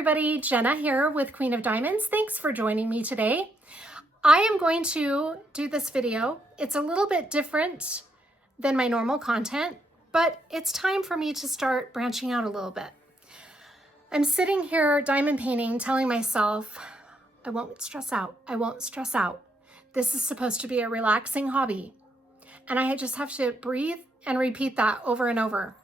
everybody, Jenna here with Queen of Diamonds. Thanks for joining me today. I am going to do this video. It's a little bit different than my normal content, but it's time for me to start branching out a little bit. I'm sitting here diamond painting, telling myself, I won't stress out. I won't stress out. This is supposed to be a relaxing hobby. And I just have to breathe and repeat that over and over.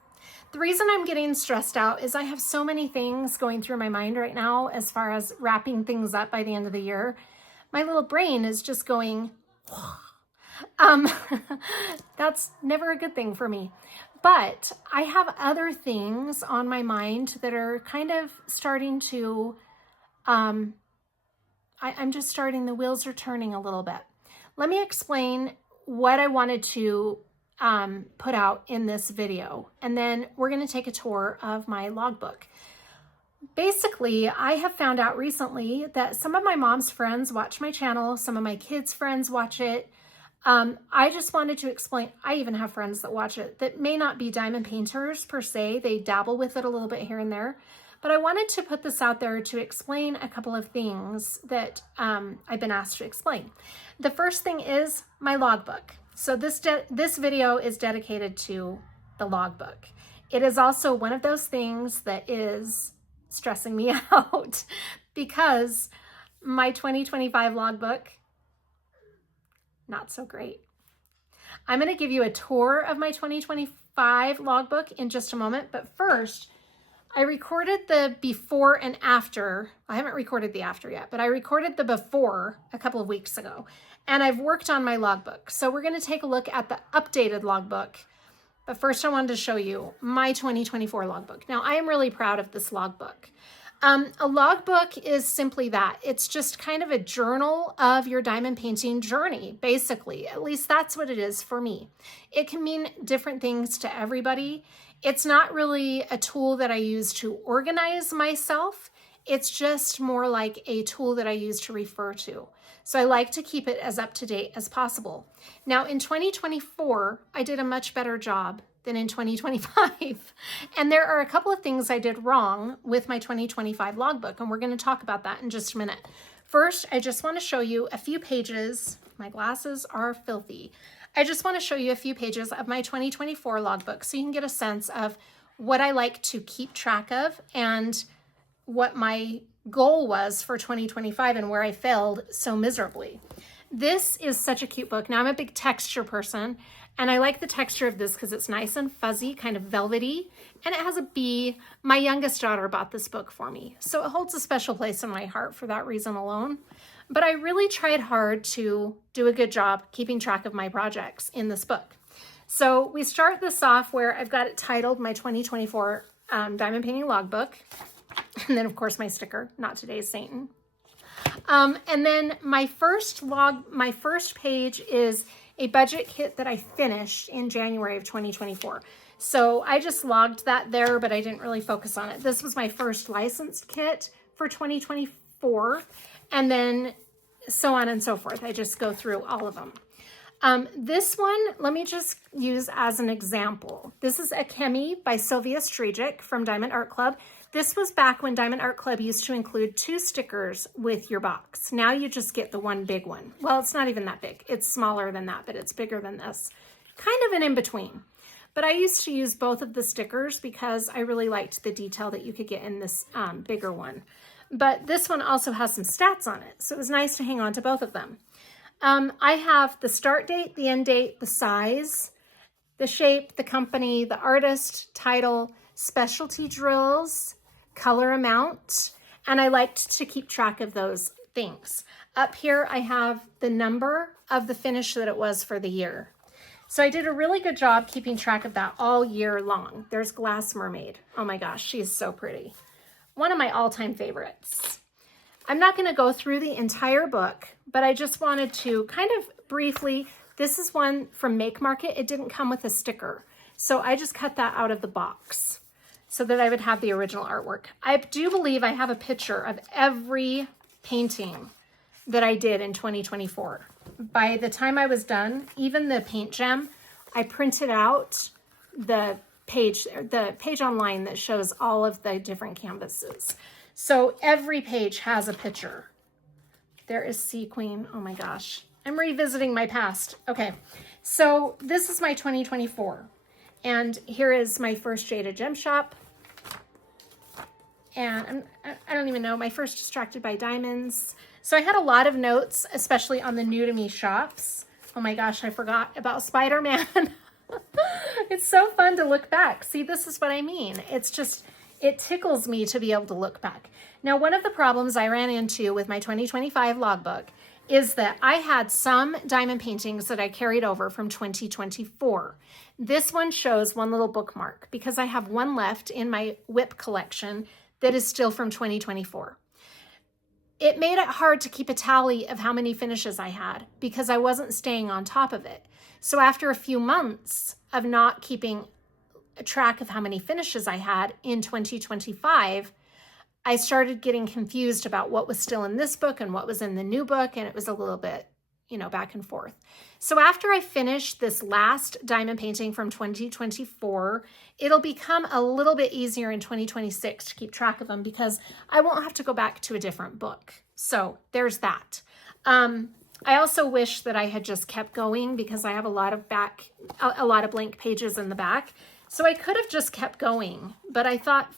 The reason I'm getting stressed out is I have so many things going through my mind right now as far as wrapping things up by the end of the year. My little brain is just going, that's never a good thing for me. But I have other things on my mind that are kind of starting to, I'm just starting, the wheels are turning a little bit. Let me explain what I wanted to put out in this video, and then we're going to take a tour of my logbook. Basically, I have found out recently that some of my mom's friends watch my channel, some of my kids' friends watch it. I just wanted to explain, I even have friends that watch it that may not be diamond painters per se, they dabble with it a little bit here and there, but I wanted to put this out there to explain a couple of things that I've been asked to explain. The first thing is my logbook. So this video is dedicated to the logbook. It is also one of those things that is stressing me out because my 2025 logbook, not so great. I'm going to give you a tour of my 2025 logbook in just a moment, but first, I recorded the before and after. I haven't recorded the after yet, but I recorded the before a couple of weeks ago, and I've worked on my logbook. So we're going to take a look at the updated logbook. But first I wanted to show you my 2024 logbook. Now I am really proud of this logbook. A logbook is simply that. It's just kind of a journal of your diamond painting journey, basically. At least that's what it is for me. It can mean different things to everybody. It's not really a tool that I use to organize myself. It's just more like a tool that I use to refer to. So I like to keep it as up to date as possible. Now in 2024, I did a much better job than in 2025. And there are a couple of things I did wrong with my 2025 logbook, and we're going to talk about that in just a minute. First, I just want to show you a few pages. My glasses are filthy. I just want to show you a few pages of my 2024 logbook so you can get a sense of what I like to keep track of and what my goal was for 2025 and where I failed so miserably. This is such a cute book. Now I'm a big texture person, and I like the texture of this because it's nice and fuzzy, kind of velvety, and it has a bee. My youngest daughter bought this book for me, so it holds a special place in my heart for that reason alone. But I really tried hard to do a good job keeping track of my projects in this book. So we start this off where I've got it titled my 2024 Diamond Painting Logbook. And then of course my sticker, not today's Satan. And then my first page is a budget kit that I finished in January of 2024. So I just logged that there, but I didn't really focus on it. This was my first licensed kit for 2024. And then so on and so forth. I just go through all of them. This one, let me just use as an example. This is a Chemi by Sylvia Strejic from Diamond Art Club. This was back when Diamond Art Club used to include 2 stickers with your box. Now you just get the one big one. Well, it's not even that big. It's smaller than that, but it's bigger than this. Kind of an in-between. But I used to use both of the stickers because I really liked the detail that you could get in this bigger one. But this one also has some stats on it, so it was nice to hang on to both of them. I have the start date, the end date, the size, the shape, the company, the artist, title, specialty drills, color amount, and I liked to keep track of those things. Up here, I have the number of the finish that it was for the year. So I did a really good job keeping track of that all year long. There's Glass Mermaid. Oh my gosh, she is so pretty. One of my all-time favorites. I'm not going to go through the entire book, but I just wanted to kind of briefly, this is one from Make Market. It didn't come with a sticker, so I just cut that out of the box so that I would have the original artwork. I do believe I have a picture of every painting that I did in 2024. By the time I was done, even the paint gem, I printed out the page online that shows all of the different canvases. So every page has a picture. There is Sea Queen. Oh my gosh. I'm revisiting my past. Okay. So this is my 2024. And here is my first Jada Gem Shop. And I don't even know, my first Distracted by Diamonds. So I had a lot of notes, especially on the new to me shops. Oh my gosh, I forgot about Spider-Man. It's so fun to look back. See, this is what I mean. It's just, it tickles me to be able to look back. Now, one of the problems I ran into with my 2025 logbook is that I had some diamond paintings that I carried over from 2024. This one shows one little bookmark because I have one left in my whip collection that is still from 2024. It made it hard to keep a tally of how many finishes I had because I wasn't staying on top of it. So after a few months of not keeping track of how many finishes I had in 2025, I started getting confused about what was still in this book and what was in the new book, and it was a little bit, back and forth. So after I finish this last diamond painting from 2024, it'll become a little bit easier in 2026 to keep track of them because I won't have to go back to a different book. So there's that. I also wish that I had just kept going because I have a lot of blank pages in the back. So I could have just kept going, but I thought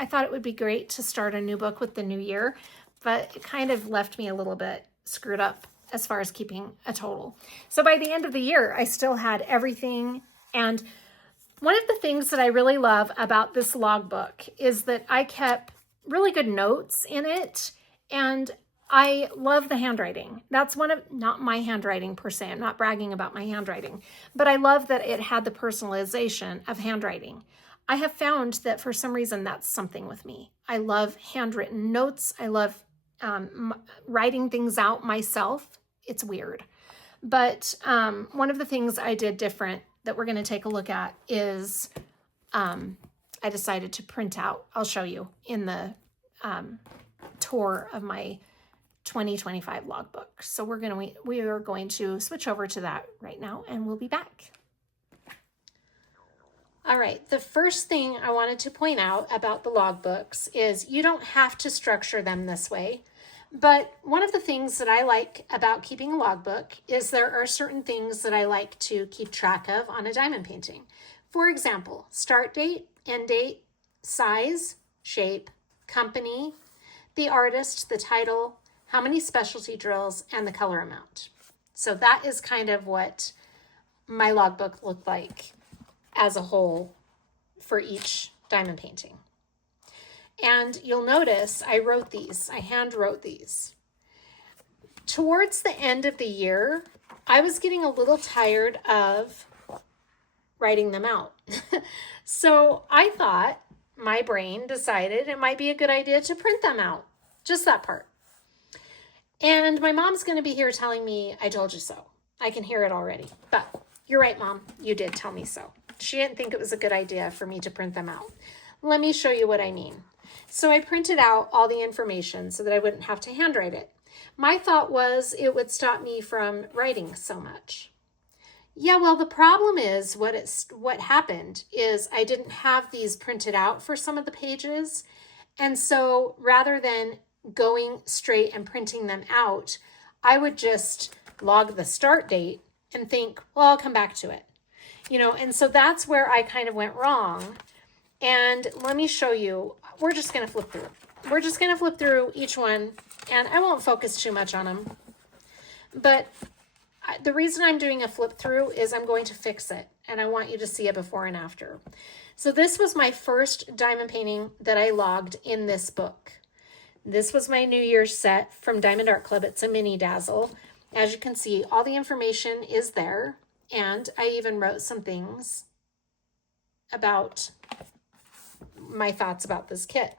it would be great to start a new book with the new year, but it kind of left me a little bit screwed up as far as keeping a total. So by the end of the year, I still had everything. And one of the things that I really love about this logbook is that I kept really good notes in it, and I love the handwriting. That's not my handwriting per se. I'm not bragging about my handwriting, but I love that it had the personalization of handwriting. I have found that for some reason that's something with me. I love handwritten notes. I love writing things out myself. It's weird. But one of the things I did different that we're going to take a look at is I decided to print out. I'll show you in the tour of my 2025 logbook. So we are going to switch over to that right now, and we'll be back. All right, the first thing I wanted to point out about the logbooks is you don't have to structure them this way. But one of the things that I like about keeping a logbook is there are certain things that I like to keep track of on a diamond painting. For example, start date, end date, size, shape, company, the artist, the title, how many specialty drills, and the color amount. So that is kind of what my logbook looked like as a whole for each diamond painting. And you'll notice I hand wrote these. Towards the end of the year, I was getting a little tired of writing them out. So I thought, my brain decided it might be a good idea to print them out, just that part. And my mom's going to be here telling me, I told you so. I can hear it already. But you're right, Mom, you did tell me so. She didn't think it was a good idea for me to print them out. Let me show you what I mean. So I printed out all the information so that I wouldn't have to handwrite it. My thought was it would stop me from writing so much. Yeah, well, the problem is what happened is I didn't have these printed out for some of the pages. And so rather than going straight and printing them out, I would just log the start date and think, well, I'll come back to it. And so that's where I kind of went wrong. And let me show you, we're just going to flip through. We're just going to flip through each one, and I won't focus too much on them. But the reason I'm doing a flip through is I'm going to fix it, and I want you to see a before and after. So this was my first diamond painting that I logged in this book. This was my New Year's set from Diamond Art Club. It's a mini dazzle. As you can see, all the information is there, and I even wrote some things about my thoughts about this kit.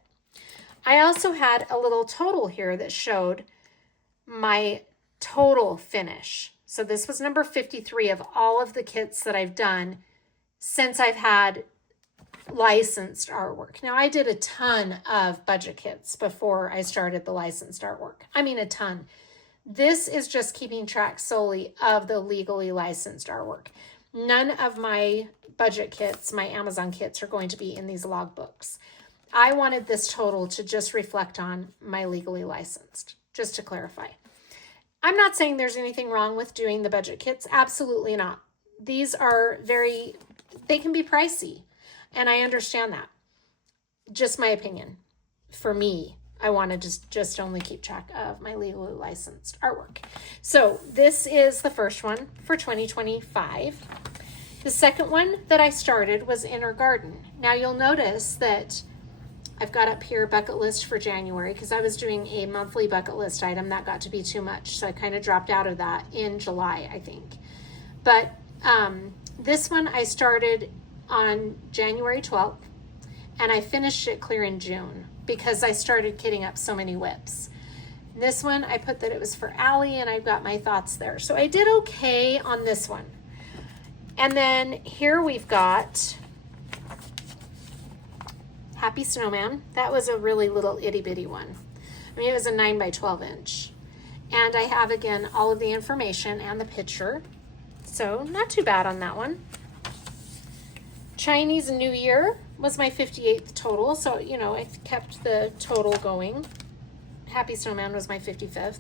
I also had a little total here that showed my total finish. So this was number 53 of all of the kits that I've done since I've had licensed artwork. Now, I did a ton of budget kits before I started the licensed artwork. I mean, a ton. This is just keeping track solely of the legally licensed artwork. None of my budget kits, my Amazon kits, are going to be in these logbooks. I wanted this total to just reflect on my legally licensed, just to clarify. I'm not saying there's anything wrong with doing the budget kits. Absolutely not. These are they can be pricey, and I understand that. Just my opinion. For me, I want to just only keep track of my legally licensed artwork. So this is the first one for 2025. The second one that I started was Inner Garden. Now you'll notice that I've got up here bucket list for January because I was doing a monthly bucket list item. That got to be too much, so I kind of dropped out of that in July, I think. But this one I started on January 12th, and I finished it clear in June because I started kitting up so many whips. This one, I put that it was for Allie, and I've got my thoughts there. So I did okay on this one. And then here we've got Happy Snowman. That was a really little itty bitty one. I mean, it was a 9 by 12 inch. And I have, again, all of the information and the picture. So not too bad on that one. Chinese New Year was my 58th total. So, you know, I kept the total going. Happy Snowman was my 55th.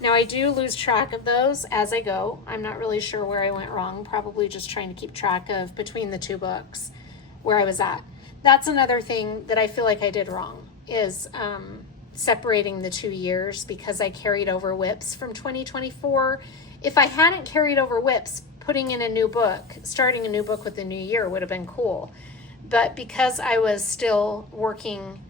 Now I do lose track of those as I go. I'm not really sure where I went wrong. Probably just trying to keep track of between the two books where I was at. That's another thing that I feel like I did wrong is separating the 2 years because I carried over whips from 2024. If I hadn't carried over whips, putting in a new book, starting a new book with the new year would have been cool. But because I was still working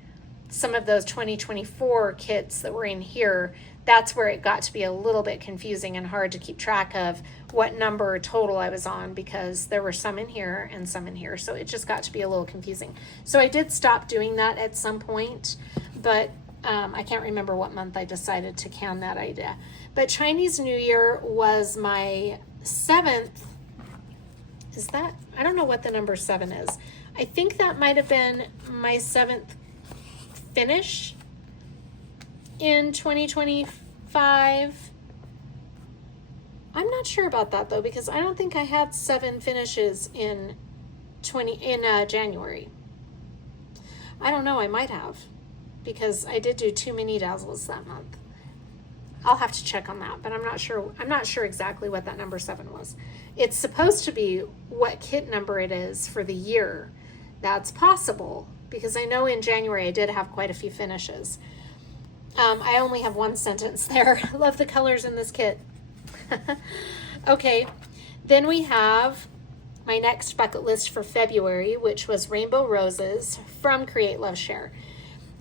some of those 2024 kits that were in here, that's where it got to be a little bit confusing and hard to keep track of what number total I was on because there were some in here and some in here. So it just got to be a little confusing. So I did stop doing that at some point, but I can't remember what month I decided to can that idea. But Chinese New Year was my 7th. Is that? I don't know what the number 7 is. I think that might have been my 7th finish in 2025. I'm not sure about that though, because I don't think I had 7 finishes in January. I don't know, I might have, because I did do 2 mini dazzles that month. I'll have to check on that, but I'm not sure exactly what that number 7 was. It's supposed to be what kit number it is for the year. That's possible, because I know in January I did have quite a few finishes. I only have 1 sentence there. I love the colors in this kit. Okay, then we have my next bucket list for February, which was Rainbow Roses from Create Love Share.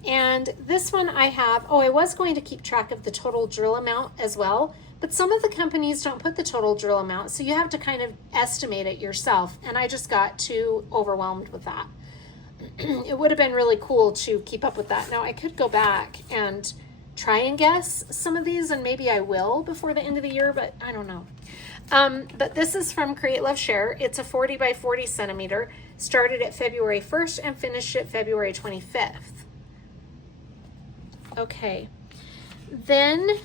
And this one I have, I was going to keep track of the total drill amount as well, but some of the companies don't put the total drill amount, so you have to kind of estimate it yourself, and I just got too overwhelmed with that. It would have been really cool to keep up with that. Now I could go back and try and guess some of these, and maybe I will before the end of the year, but I don't know. But this is from Create Love Share. It's a 40 by 40 centimeter, started at February 1st and finished at February 25th. Okay, then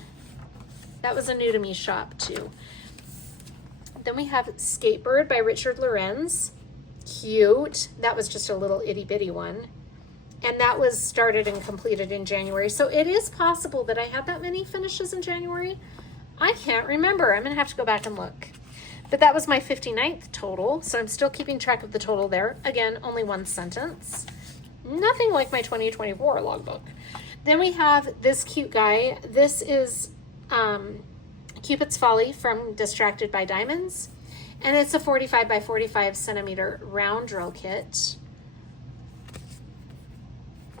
that was a new to me shop too. Then we have Skatebird by Richard Lorenz. Cute. That was just a little itty bitty one. And that was started and completed in January. So it is possible that I had that many finishes in January. I can't remember. I'm going to have to go back and look. But that was my 59th total. So I'm still keeping track of the total there. Again, only 1 sentence. Nothing like my 2024 logbook. Then we have this cute guy. This is Cupid's Folly from Distracted by Diamonds. And it's a 45 by 45 centimeter round drill kit.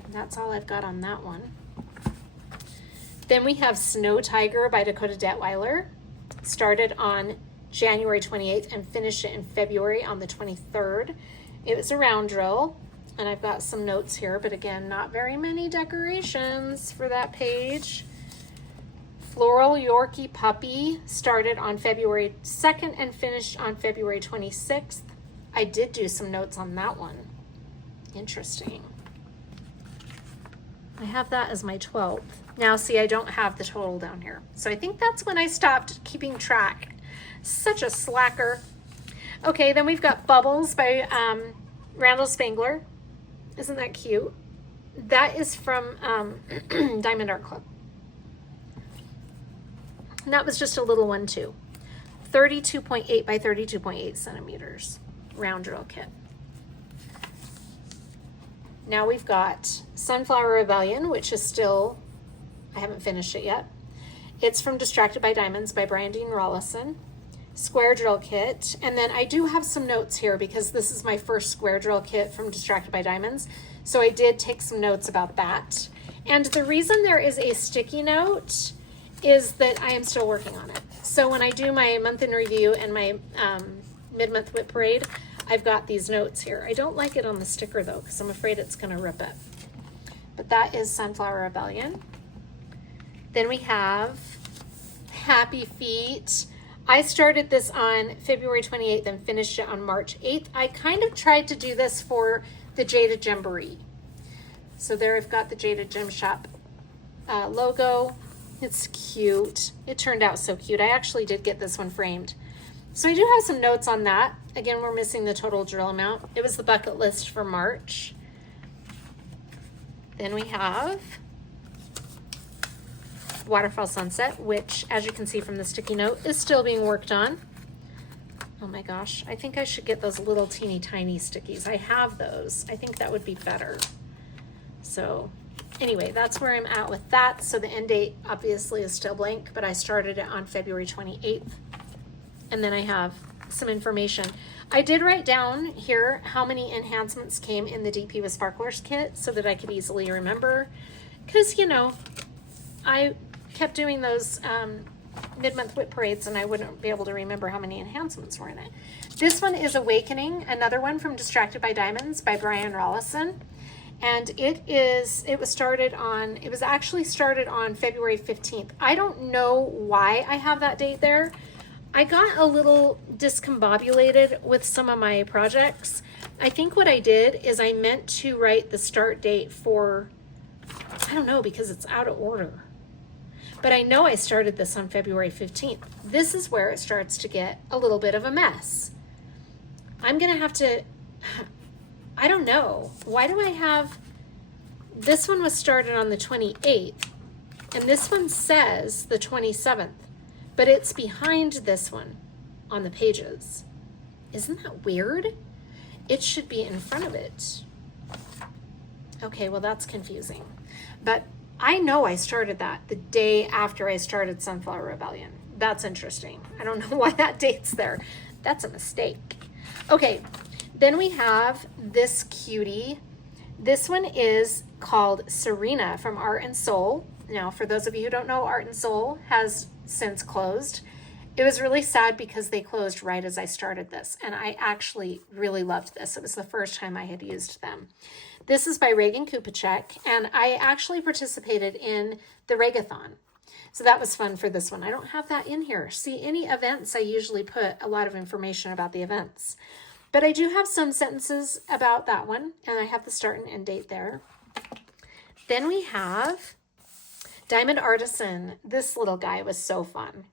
That's all I've got on that one. Then we have Snow Tiger by Dakota Detweiler. Started on January 28th and finished it in February on the 23rd. It was a round drill, and I've got some notes here, but again, not very many decorations for that page. Floral Yorkie Puppy started on February 2nd and finished on February 26th. I did do some notes on that one. Interesting. I have that as my 12th. Now, see, I don't have the total down here. So I think that's when I stopped keeping track. Such a slacker. Okay, then we've got Bubbles by Randall Spangler. Isn't that cute? that is from Diamond Art Club. And that was just a little one too. 32.8 by 32.8 centimeters round drill kit. Now we've got Sunflower Rebellion, which is still, I haven't finished it yet. It's from Distracted by Diamonds by Brian Dean Rollison. Square drill kit. And then I do have some notes here because this is my first square drill kit from Distracted by Diamonds. So I did take some notes about that. And the reason there is a sticky note is that I am still working on it. So when I do my month in review and my mid-month whip parade, I've got these notes here. I don't like it on the sticker though, because I'm afraid it's gonna rip it. But that is Sunflower Rebellion. Then we have Happy Feet. I started this on February 28th and finished it on March 8th. I kind of tried to do this for the Jaded Jamboree. So there I've got the Jaded Gem Shop logo. It's cute. It turned out so cute. I actually did get this one framed. So I do have some notes on that. Again, we're missing the total drill amount. It was the bucket list for March. Then we have Waterfall Sunset, which, as you can see from the sticky note, is still being worked on. Oh my gosh, I think I should get those little teeny tiny stickies. I have those. I think that would be better. So anyway, that's where I'm at with that. So the end date obviously is still blank, but I started it on February 28th. And then I have some information. I did write down here how many enhancements came in the DP with Sparklers kit so that I could easily remember. Because, you know, I kept doing those mid-month whip parades and I wouldn't be able to remember how many enhancements were in it. This one is Awakening, another one from Distracted by Diamonds by Brian Rollison. And it was actually started on February 15th. I don't know why I have that date there. I got a little discombobulated with some of my projects. I think what I did is I meant to write the start date for, I don't know, because it's out of order. But I know I started this on February 15th. This is where it starts to get a little bit of a mess. I'm gonna have to, I don't know. Why do I have, this one was started on the 28th and this one says the 27th, but it's behind this one on the pages. Isn't that weird? It should be in front of it. Okay, well that's confusing. But I know I started that the day after I started Sunflower Rebellion. That's interesting. I don't know why that date's there. That's a mistake. Okay, then we have this cutie. This one is called Serena from Art and Soul. Now, for those of you who don't know, Art and Soul has since closed. It was really sad because they closed right as I started this, and I actually really loved this. It was the first time I had used them. This is by Reagan Kupacek, and I actually participated in the Regathon. So that was fun for this one. I don't have that in here. See, any events, I usually put a lot of information about the events. But I do have some sentences about that one, and I have the start and end date there. Then we have Diamond Artisan. This little guy was so fun.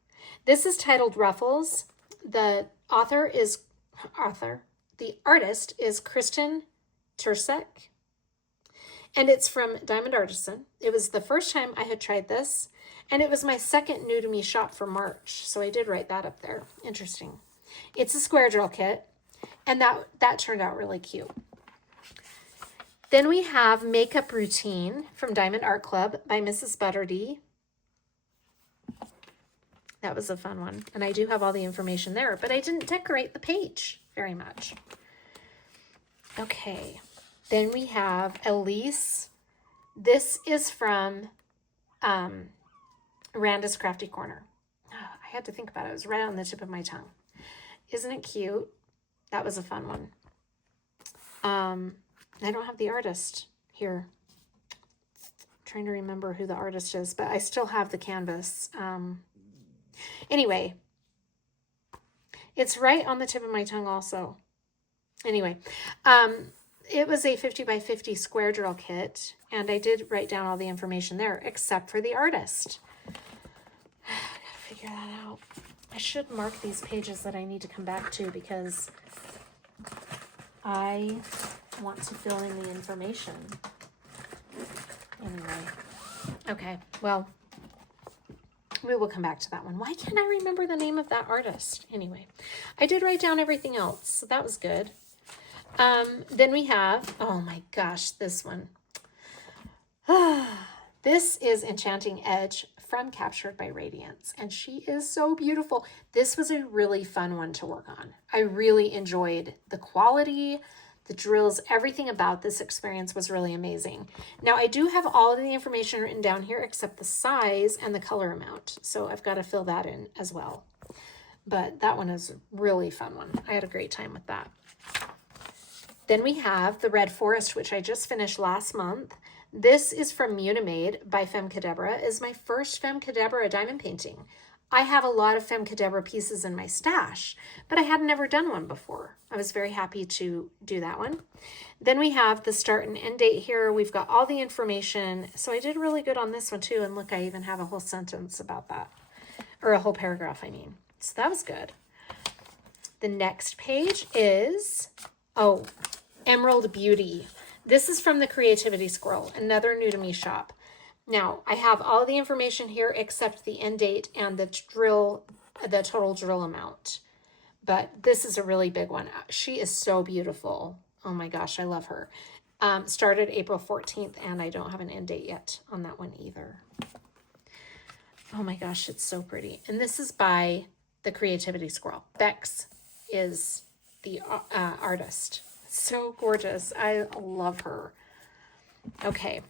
This is titled Ruffles. The artist is Kristen Tursek, and it's from Diamond Artisan. It was the first time I had tried this, and it was my second new to me shop for March, so I did write that up there. Interesting. It's a square drill kit, and that turned out really cute. Then we have Makeup Routine from Diamond Art Club by Mrs. Butterdy. That was a fun one, and I do have all the information there, but I didn't decorate the page very much. Okay, then we have Elise. This is from Randa's Crafty Corner. Oh, I had to think about it. It was right on the tip of my tongue. Isn't it cute? That was a fun one. I don't have the artist here. Trying to remember who the artist is, but I still have the canvas. Anyway, it's right on the tip of my tongue also. Anyway, it was a 50 by 50 square drill kit, and I did write down all the information there, except for the artist. I gotta figure that out. I should mark these pages that I need to come back to because I want to fill in the information. Anyway, okay, well, we will come back to that one. Why can't I remember the name of that artist? Anyway, I did write down everything else, so that was good. Then we have, oh my gosh, this one. This is Enchanting Edge from Captured by Radiance, and she is so beautiful. This was a really fun one to work on. I really enjoyed the quality, the drills, everything about this experience was really amazing. Now, I do have all of the information written down here except the size and the color amount, so I've got to fill that in as well. But that one is a really fun one. I had a great time with that. Then we have the Red Forest, which I just finished last month. This is from Munimade by Femme Cadebra. It is my first Femme Cadebra diamond painting. I have a lot of Femme Cadebra pieces in my stash, but I had never done one before. I was very happy to do that one. Then we have the start and end date here. We've got all the information. So I did really good on this one too. And look, I even have a whole sentence about that, or a whole paragraph, I mean. So that was good. The next page is, oh, Emerald Beauty. This is from the Creativity Squirrel, another new to me shop. Now, I have all the information here except the end date and the total drill amount. But this is a really big one. She is so beautiful. Oh my gosh, I love her. Started April 14th, and I don't have an end date yet on that one either. Oh my gosh, it's so pretty. And this is by the Creativity Squirrel. Bex is the artist. So gorgeous. I love her. Okay.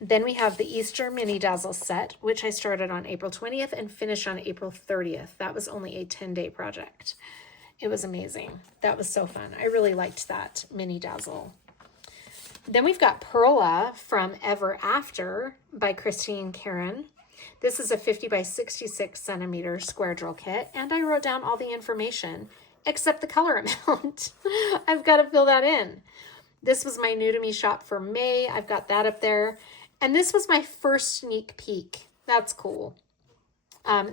Then we have the Easter Mini Dazzle set, which I started on April 20th and finished on April 30th. That was only a 10-day project. It was amazing. That was so fun. I really liked that Mini Dazzle. Then we've got Perla from Ever After by Christine Karen. This is a 50 by 66 centimeter square drill kit, and I wrote down all the information except the color amount. I've got to fill that in. This was my new to me shop for May. I've got that up there. And this was my first sneak peek. That's cool.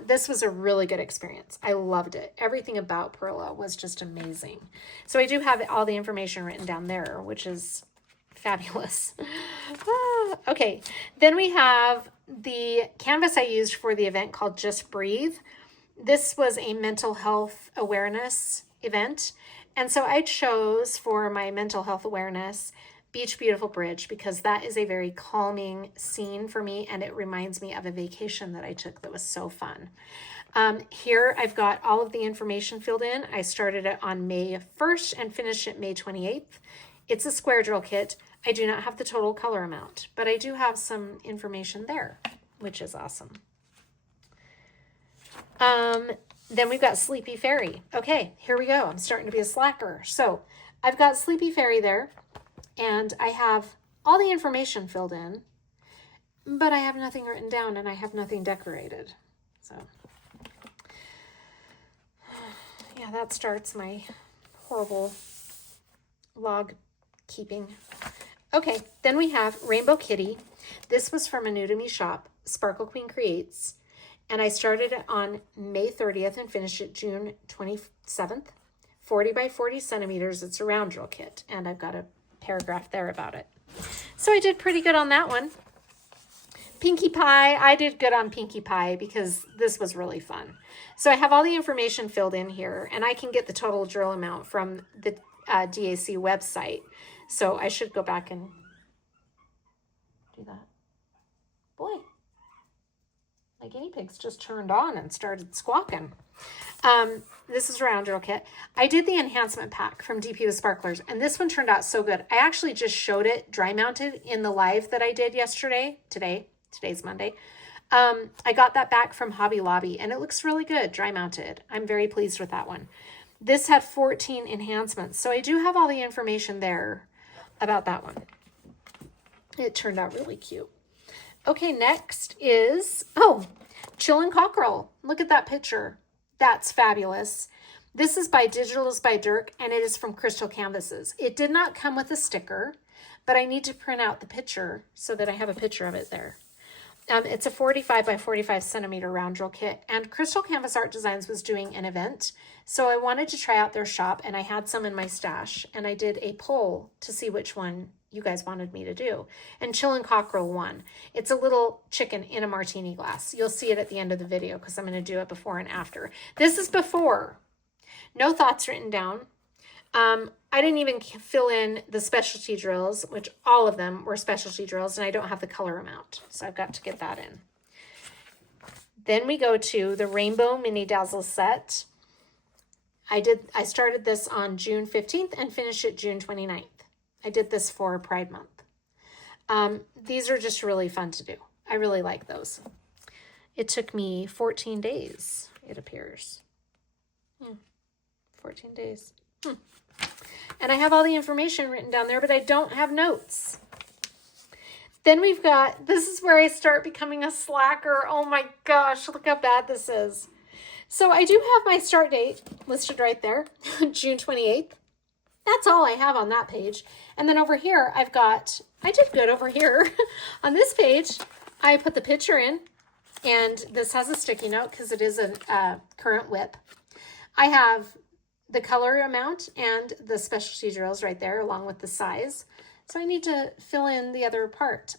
This was a really good experience. I loved it. Everything about Perla was just amazing. So I do have all the information written down there, which is fabulous. Okay, then we have the canvas I used for the event called Just Breathe. This was a mental health awareness event. And so I chose for my mental health awareness Beach Beautiful Bridge, because that is a very calming scene for me, and it reminds me of a vacation that I took that was so fun. Here I've got all of the information filled in. I started it on May 1st and finished it May 28th. It's a square drill kit. I do not have the total color amount, but I do have some information there, which is awesome. Then we've got Sleepy Fairy. Okay, here we go. I'm starting to be a slacker. So I've got Sleepy Fairy there, and I have all the information filled in, but I have nothing written down and I have nothing decorated. So yeah, that starts my horrible log keeping. Okay, then we have Rainbow Kitty. This was from a new to me shop, Sparkle Queen Creates. And I started it on May 30th and finished it June 27th. 40 by 40 centimeters. It's a round drill kit. And I've got a paragraph there about it. So I did pretty good on that one. Pinkie Pie. I did good on Pinkie Pie because this was really fun. So I have all the information filled in here. And I can get the total drill amount from the DAC website. So I should go back and do that. Boy. My guinea pigs just turned on and started squawking. This is a round drill kit. I did the enhancement pack from DP with Sparklers, and this one turned out so good. I actually just showed it dry mounted in the live that I did yesterday. Today's Monday. I got that back from Hobby Lobby, and it looks really good dry mounted. I'm very pleased with that one. This had 14 enhancements, so I do have all the information there about that one. It turned out really cute. Okay, next is, Chillin' Cockerel. Look at that picture. That's fabulous. This is by Digitals by Dirk, and it is from Crystal Canvases. It did not come with a sticker, but I need to print out the picture so that I have a picture of it there. It's a 45 by 45 centimeter round drill kit, and Crystal Canvas Art Designs was doing an event, so I wanted to try out their shop, and I had some in my stash, and I did a poll to see which one you guys wanted me to do. And Chillin' Cockerel won. It's a little chicken in a martini glass. You'll see it at the end of the video because I'm going to do it before and after. This is before. No thoughts written down. I didn't even fill in the specialty drills, which all of them were specialty drills, and I don't have the color amount, so I've got to get that in. Then we go to the Rainbow Mini Dazzle set. I started this on June 15th and finished it June 29th. I did this for Pride Month. These are just really fun to do. I really like those. It took me 14 days, it appears. 14 days. And I have all the information written down there, but I don't have notes. Then we've got, this is where I start becoming a slacker. Oh my gosh, look how bad this is. So I do have my start date listed right there, June 28th. That's all I have on that page. And then over here, I did good over here. On this page, I put the picture in, and this has a sticky note because it is a current whip. I have the color amount and the specialty drills right there along with the size. So I need to fill in the other part,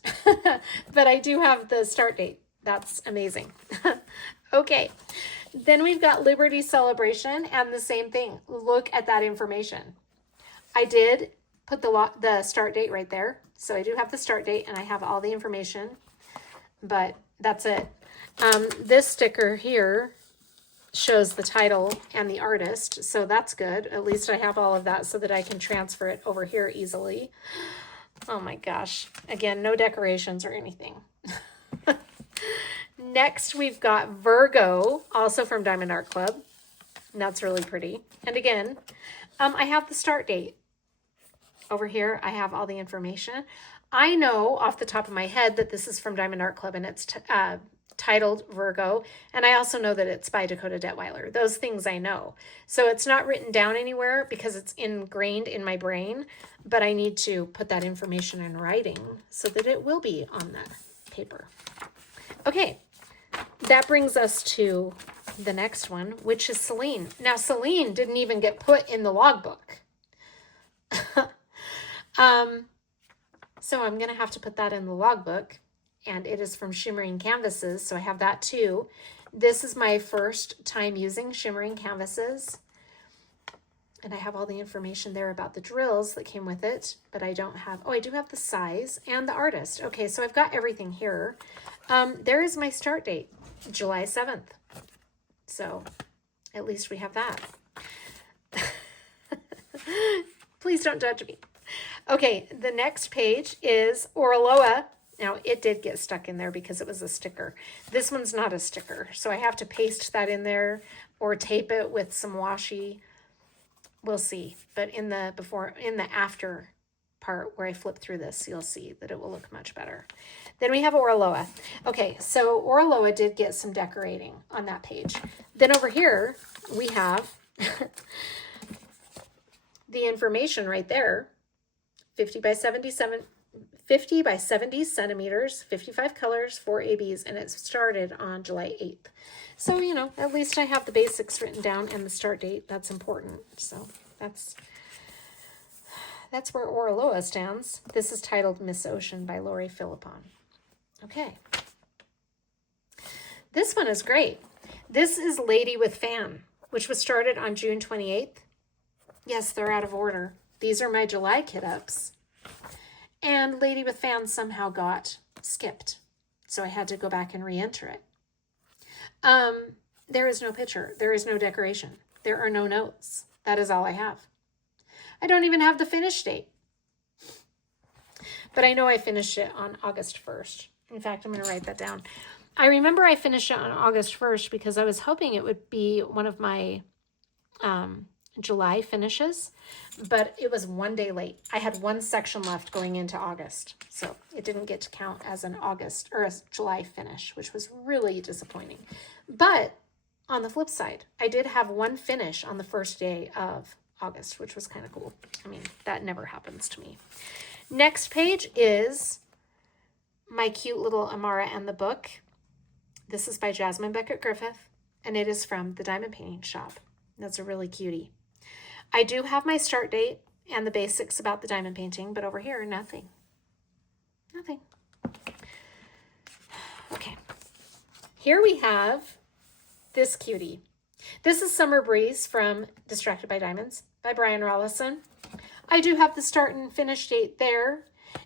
but I do have the start date. That's amazing. Okay. Then we've got Liberty Celebration and the same thing. Look at that information. I did put the start date right there. So I do have the start date and I have all the information, but that's it. This sticker here shows the title and the artist, so that's good. At least I have all of that so that I can transfer it over here easily. Oh my gosh. Again, no decorations or anything. Next, we've got Virgo, also from Diamond Art Club. And that's really pretty. And again, I have the start date. Over here, I have all the information. I know off the top of my head that this is from Diamond Art Club and it's titled Virgo, and I also know that it's by Dakota Detweiler. Those things I know. So it's not written down anywhere because it's ingrained in my brain, but I need to put that information in writing so that it will be on the paper. Okay, that brings us to the next one, which is Celine. Now, Celine didn't even get put in the logbook. So I'm going to have to put that in the logbook. And it is from Shimmering Canvases, so I have that too. This is my first time using Shimmering Canvases. And I have all the information there about the drills that came with it, but I don't have, I do have the size and the artist. Okay, so I've got everything here. There is my start date, July 7th. So at least we have that. Please don't judge me. Okay, the next page is Oraloa. Now, it did get stuck in there because it was a sticker. This one's not a sticker, so I have to paste that in there or tape it with some washi. We'll see. But in the after part where I flip through this, you'll see that it will look much better. Then we have Oraloa. Okay, so Oraloa did get some decorating on that page. Then over here, we have the information right there. 50 by 70 centimeters, 55 colors, 4 ABs, and it started on July 8th. So, you know, at least I have the basics written down and the start date. That's important. So that's where Oraloa stands. This is titled Miss Ocean by Lori Philippon. Okay. This one is great. This is Lady with Fan, which was started on June 28th. Yes, they're out of order. These are my July kit-ups. And Lady with Fan somehow got skipped. So I had to go back and re-enter it. There is no picture. There is no decoration. There are no notes. That is all I have. I don't even have the finish date. But I know I finished it on August 1st. In fact, I'm going to write that down. I remember I finished it on August 1st because I was hoping it would be one of my July finishes, but it was one day late. I had one section left going into August, so it didn't get to count as an August or a July finish, which was really disappointing. But on the flip side, I did have one finish on the first day of August, which was kind of cool. I mean, that never happens to me. Next page is my cute little Amara and the Book. This is by Jasmine Beckett Griffith, and it is from the Diamond Painting Shop. That's a really cutie. I do have my start date and the basics about the diamond painting, but over here, nothing. Nothing. Okay. Here we have this cutie. This is Summer Breeze from Distracted by Diamonds by Brian Rollison. I do have the start and finish date there,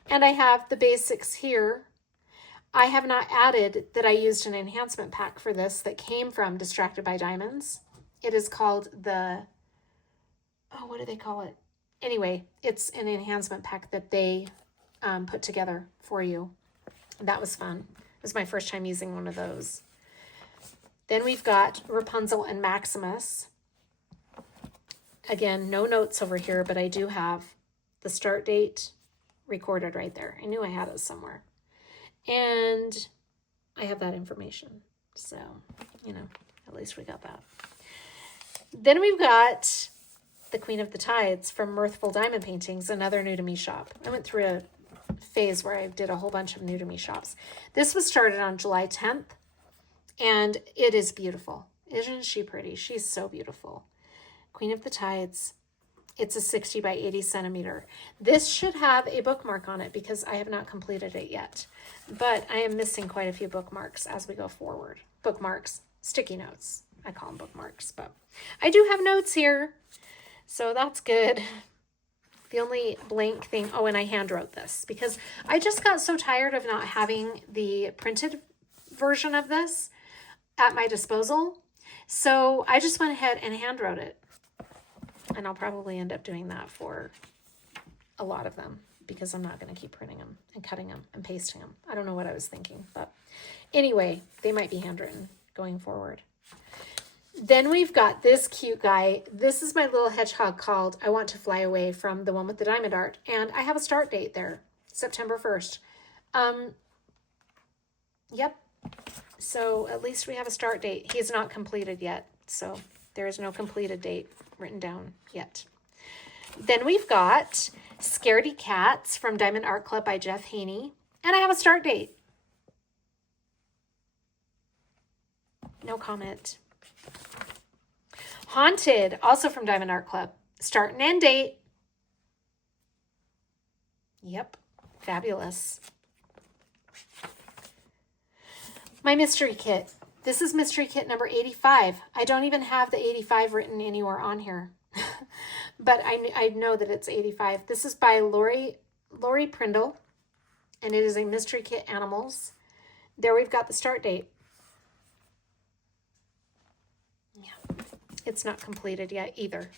and I have the basics here. I have not added that I used an enhancement pack for this that came from Distracted by Diamonds. It is called the, oh, what do they call it? Anyway, it's an enhancement pack that they put together for you. That was fun. It was my first time using one of those. Then we've got Rapunzel and Maximus. Again, no notes over here, but I do have the start date recorded right there. I knew I had it somewhere. And I have that information. So, you know, at least we got that. Then we've got the Queen of the Tides from Mirthful Diamond Paintings, another new to me shop. I went through a phase where I did a whole bunch of new to me shops. This was started on July 10th, and it is beautiful. Isn't she pretty? She's so beautiful. Queen of the Tides. It's a 60 by 80 centimeter. This should have a bookmark on it because I have not completed it yet. But I am missing quite a few bookmarks as we go forward. Bookmarks, sticky notes. I call them bookmarks, but I do have notes here. So that's good. The only blank thing, oh, and I hand wrote this because I just got so tired of not having the printed version of this at my disposal. So I just went ahead and hand wrote it. And I'll probably end up doing that for a lot of them because I'm not going to keep printing them and cutting them and pasting them. I don't know what I was thinking, but anyway, they might be handwritten going forward. Then we've got this cute guy. This is my little hedgehog called I Want to Fly Away from the one with the diamond art. And I have a start date there, September 1st. Yep. So at least we have a start date. He's not completed yet. So there is no completed date written down yet. Then we've got Scaredy Cats from Diamond Art Club by Jeff Haney. And I have a start date. No comment. Haunted, also from Diamond Art Club. Start and end date. Yep, fabulous. My mystery kit. This is mystery kit number 85. I don't even have the 85 written anywhere on here. But I know that it's 85. This is by Lori Prindle. And it is a mystery kit animals. There we've got the start date. Yeah, it's not completed yet either.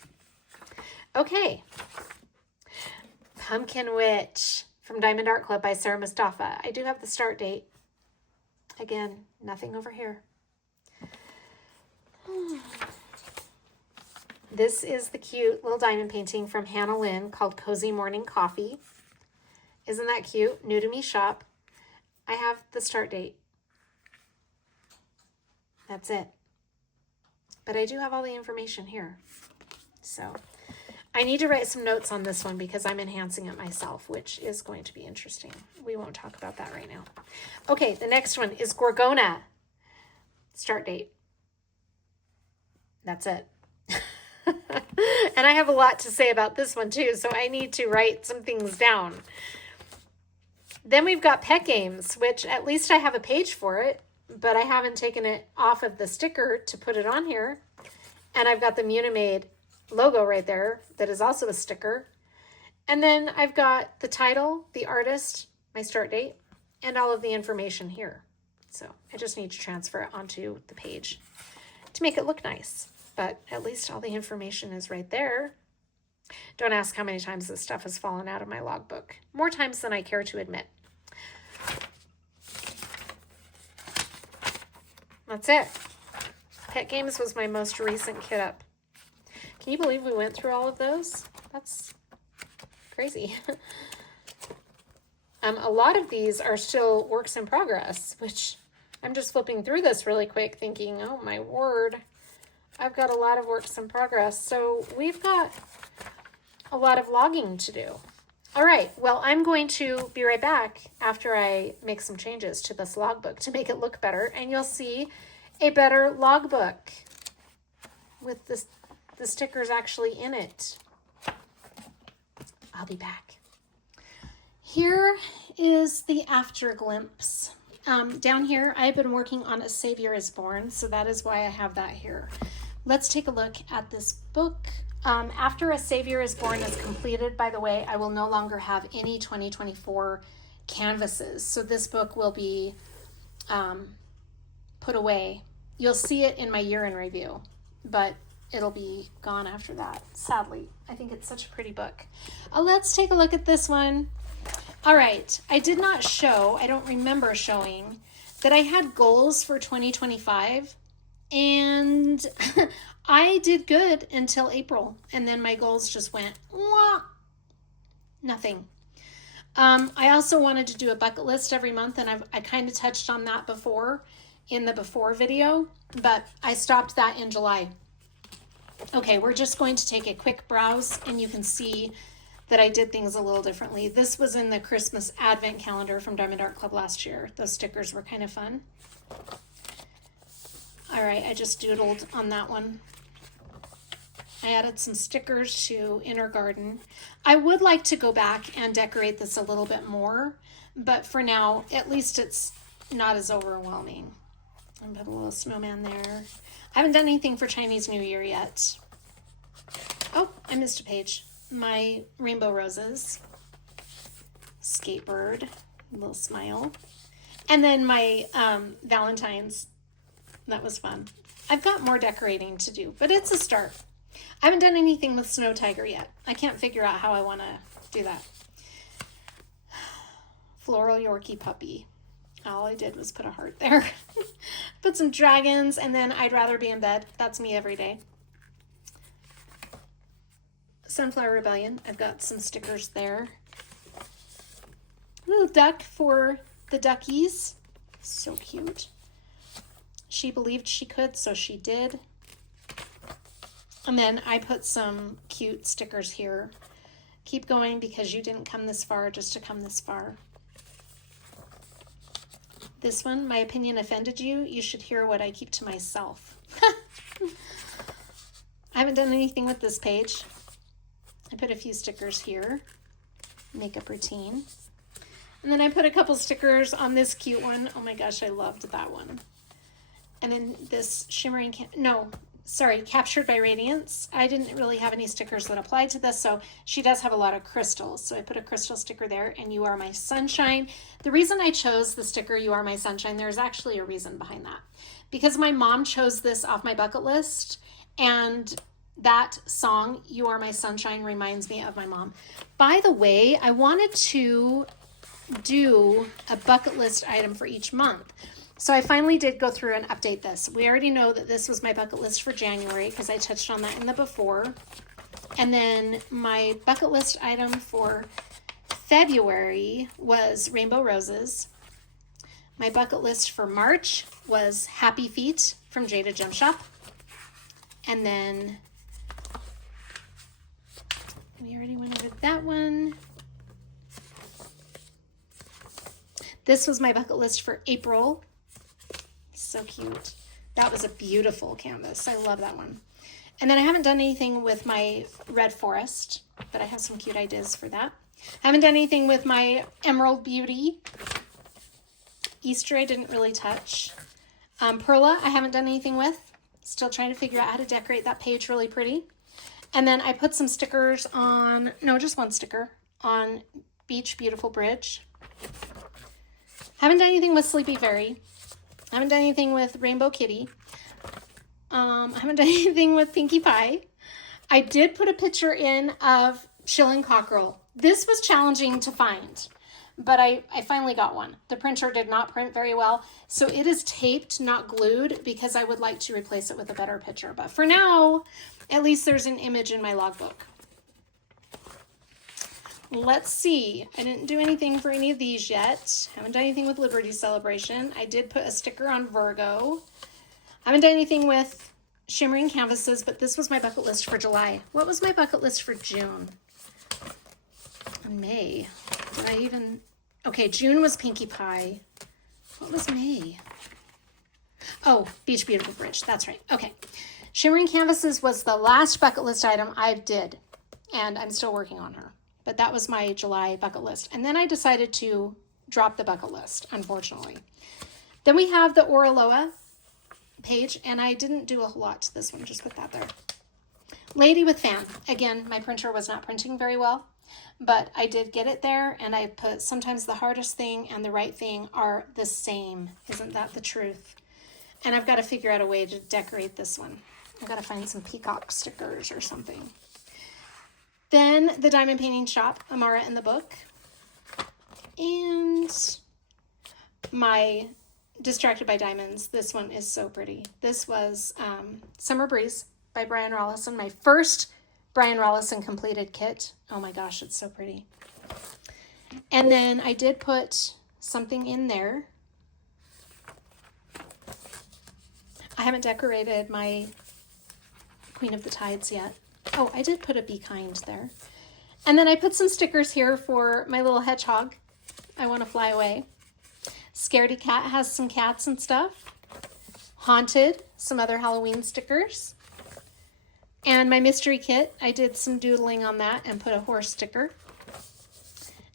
Okay. Pumpkin Witch from Diamond Art Club by Sarah Mustafa. I do have the start date. Again, nothing over here. This is the cute little diamond painting from Hannah Lynn called Cozy Morning Coffee. Isn't that cute? New to me shop. I have the start date. That's it. But I do have all the information here. So I need to write some notes on this one because I'm enhancing it myself, which is going to be interesting. We won't talk about that right now. Okay, the next one is Gorgona. Start date. That's it. And I have a lot to say about this one too, so I need to write some things down. Then we've got Pet Games, which at least I have a page for it, but I haven't taken it off of the sticker to put it on here. And I've got the Munimade logo right there that is also a sticker. And then I've got the title, the artist, my start date, and all of the information here. So I just need to transfer it onto the page to make it look nice. But at least all the information is right there. Don't ask how many times this stuff has fallen out of my logbook. More times than I care to admit. That's it. Pet Games was my most recent kit up. Can you believe we went through all of those? That's crazy. A lot of these are still works in progress, which I'm just flipping through this really quick thinking, oh my word, I've got a lot of works in progress. So we've got a lot of logging to do. All right, well, I'm going to be right back after I make some changes to this logbook to make it look better, and you'll see a better logbook with the stickers actually in it. I'll be back. Here is the after glimpse. Down here, I've been working on A Savior is Born, so that is why I have that here. Let's take a look at this book. After A Savior is Born is completed, by the way, I will no longer have any 2024 canvases. So this book will be put away. You'll see it in my year in review, but it'll be gone after that, sadly. I think it's such a pretty book. Let's take a look at this one. All right, I did not show, I don't remember showing, that I had goals for 2025, and I did good until April, and then my goals just went, wah, nothing. I also wanted to do a bucket list every month, and I kind of touched on that before in the before video, but I stopped that in July. Okay, we're just going to take a quick browse, and you can see that I did things a little differently. This was in the Christmas Advent calendar from Diamond Art Club last year. Those stickers were kind of fun. All right, I just doodled on that one. I added some stickers to Inner Garden. I would like to go back and decorate this a little bit more, but for now, at least it's not as overwhelming. I'm put a little snowman there. I haven't done anything for Chinese New Year yet. Oh, I missed a page. My rainbow roses, skatebird, little smile, and then my Valentine's. That was fun. I've got more decorating to do, but it's a start. I haven't done anything with Snow Tiger yet. I can't figure out how I want to do that. Floral Yorkie puppy. All I did was put a heart there. Put some dragons, and then I'd rather be in bed. That's me every day. Sunflower Rebellion. I've got some stickers there. Little duck for the duckies. So cute. She believed she could, so she did. And then I put some cute stickers here. Keep going because you didn't come this far just to come this far. This one, my opinion offended you. You should hear what I keep to myself. I haven't done anything with this page. I put a few stickers here. Makeup routine. And then I put a couple stickers on this cute one. Oh my gosh, I loved that one. And then this shimmering, Captured by Radiance. I didn't really have any stickers that applied to this, so she does have a lot of crystals. So I put a crystal sticker there, and You Are My Sunshine. The reason I chose the sticker You Are My Sunshine, there's actually a reason behind that. Because my mom chose this off my bucket list, and that song, You Are My Sunshine, reminds me of my mom. By the way, I wanted to do a bucket list item for each month. So I finally did go through and update this. We already know that this was my bucket list for January because I touched on that in the before. And then my bucket list item for February was Rainbow Roses. My bucket list for March was Happy Feet from Jada Gem Shop. And then we already went over that one. This was my bucket list for April. So cute. That was a beautiful canvas. I love that one. And then I haven't done anything with my Red Forest, but I have some cute ideas for that. I haven't done anything with my Emerald Beauty. Easter I didn't really touch. Perla I haven't done anything with. Still trying to figure out how to decorate that page really pretty. And then I put some stickers on, just one sticker, on Beach Beautiful Bridge. Haven't done anything with Sleepy Fairy. I haven't done anything with Rainbow Kitty. I haven't done anything with Pinkie Pie. I did put a picture in of Chillin' Cockerel. This was challenging to find, but I finally got one. The printer did not print very well, so it is taped, not glued, because I would like to replace it with a better picture. But for now, at least there's an image in my logbook. Let's see. I didn't do anything for any of these yet. Haven't done anything with Liberty Celebration. I did put a sticker on Virgo. Haven't done anything with Shimmering Canvases, but this was my bucket list for July. What was my bucket list for June? May. Did I even... Okay, June was Pinkie Pie. What was May? Oh, Beach Beautiful Bridge. That's right. Okay. Shimmering Canvases was the last bucket list item I did, and I'm still working on her. but that was my July bucket list. And then I decided to drop the bucket list, unfortunately. Then we have the Oraloa page, and I didn't do a whole lot to this one, just put that there. Lady with Fan. Again, my printer was not printing very well, but I did get it there, and I put sometimes the hardest thing and the right thing are the same. Isn't that the truth? And I've got to figure out a way to decorate this one. I've got to find some peacock stickers or something. Then the Diamond Painting Shop, Amara in the Book. And my Distracted by Diamonds. This one is so pretty. This was Summer Breeze by Brian Rollison, my first Brian Rollison completed kit. Oh my gosh, it's so pretty. And then I did put something in there. I haven't decorated my Queen of the Tides yet. Oh, I did put a Be Kind there. And then I put some stickers here for my little hedgehog. I Want to Fly Away. Scaredy Cat has some cats and stuff. Haunted, some other Halloween stickers. And my mystery kit, I did some doodling on that and put a horse sticker.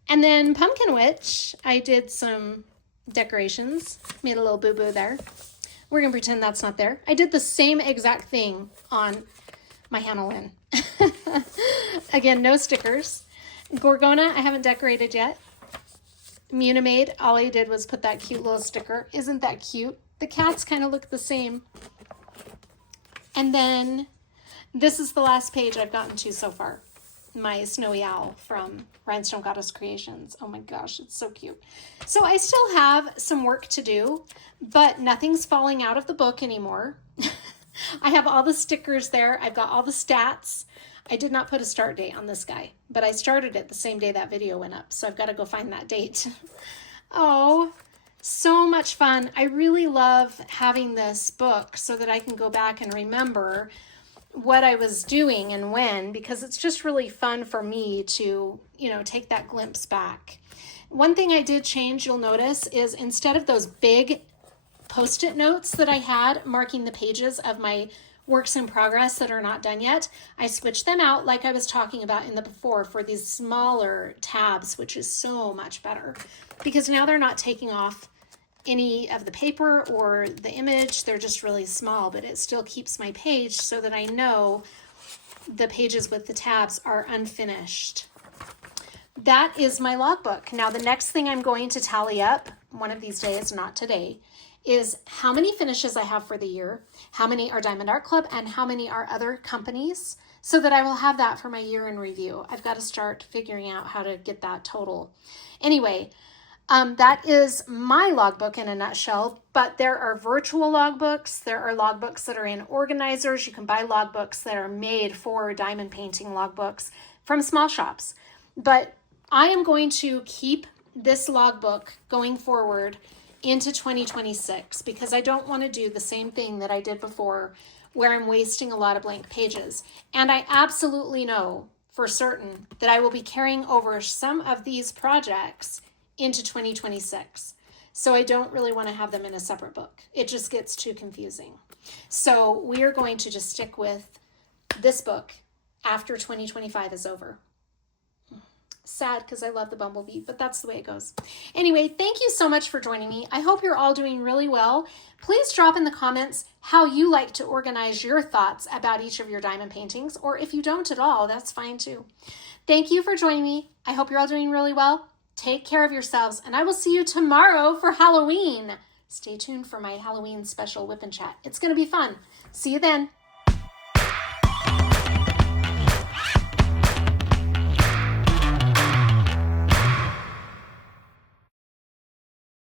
And then Pumpkin Witch, I did some decorations, made a little boo-boo there. We're going to pretend that's not there. I did the same exact thing on my Hannah Lynn. Again, no stickers. Gorgona, I haven't decorated yet. Munimade, all I did was put that cute little sticker. Isn't that cute? The cats kind of look the same. And then this is the last page I've gotten to so far. My Snowy Owl from Rhinestone Goddess Creations. Oh my gosh, it's so cute. So I still have some work to do, but nothing's falling out of the book anymore. I have all the stickers there. I've got all the stats. I did not put a start date on this guy, but I started it the same day that video went up, so I've got to go find that date. Oh, so much fun. I really love having this book so that I can go back and remember what I was doing and when, because it's just really fun for me to, take that glimpse back. One thing I did change, you'll notice, is instead of those big Post-it notes that I had marking the pages of my works in progress that are not done yet, I switched them out like I was talking about in the before for these smaller tabs, which is so much better because now they're not taking off any of the paper or the image. They're just really small, but it still keeps my page so that I know the pages with the tabs are unfinished. That is my logbook. Now the next thing I'm going to tally up one of these days, not today, is how many finishes I have for the year, how many are Diamond Art Club, and how many are other companies, so that I will have that for my year in review. I've got to start figuring out how to get that total. Anyway, that is my logbook in a nutshell, but there are virtual logbooks. There are logbooks that are in organizers. You can buy logbooks that are made for diamond painting logbooks from small shops. But I am going to keep this logbook going forward into 2026 because I don't want to do the same thing that I did before where I'm wasting a lot of blank pages. And I absolutely know for certain that I will be carrying over some of these projects into 2026. So I don't really want to have them in a separate book. It just gets too confusing. So we are going to just stick with this book after 2025 is over. Sad because I love the bumblebee, but that's the way it goes. Anyway, thank you so much for joining me. I hope you're all doing really well. Please drop in the comments how you like to organize your thoughts about each of your diamond paintings, or if you don't at all, that's fine too. Thank you for joining me. I hope you're all doing really well. Take care of yourselves, and I will see you tomorrow for Halloween. Stay tuned for my Halloween special whip and chat. It's going to be fun. See you then.